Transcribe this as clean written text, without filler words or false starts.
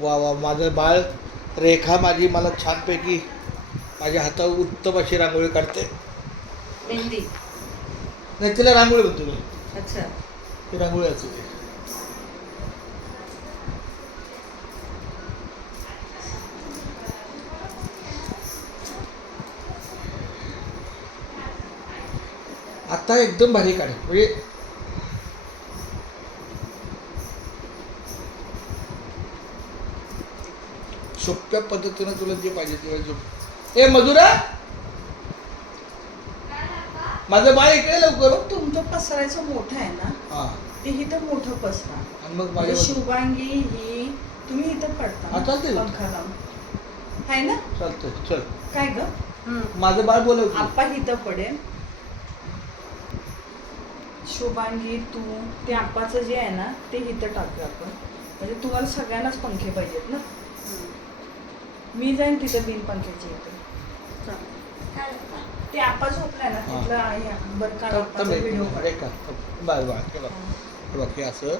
वा वा, माझं बाळ रेखा माझी मला छानपैकी माझ्या हातावर उत्तम अशी रांगोळी काढते. मेहंदी. नाही, तिला रांगोळी म्हणतो मी. अच्छा. ती रांगोळी असते ती. आता एकदम भारी काढ, म्हणजे सोप्या पद्धतीनं तुला जे पाहिजे ते. ए मधुरा, माझं बाळ इकडे लवकर. तुमचं पसरायचं मोठं आहे ना, हा, ते इथं मोठं पसरा. आणि मग म्हणजे माझ्या शुभांगी ही तुम्ही इथं पडता हा, चालतंय. पंखा लावून आहे ना. चालतंय. चल, काय ग, माझं बाळ बोलव. आप्पा इथं पडेल. शुभांगी तू ते आप्पाचं जे आहे ना ते इथं टाकू आपण, म्हणजे तुम्हाला सगळ्यांनाच पंखे पाहिजेत ना. मी जाईन तिथं बिन पंख्याच्या इथे. ते आप्पा झोपलाय ना तिथला बरं का व्हिडिओ. Bye bye. हे बघ, हे असं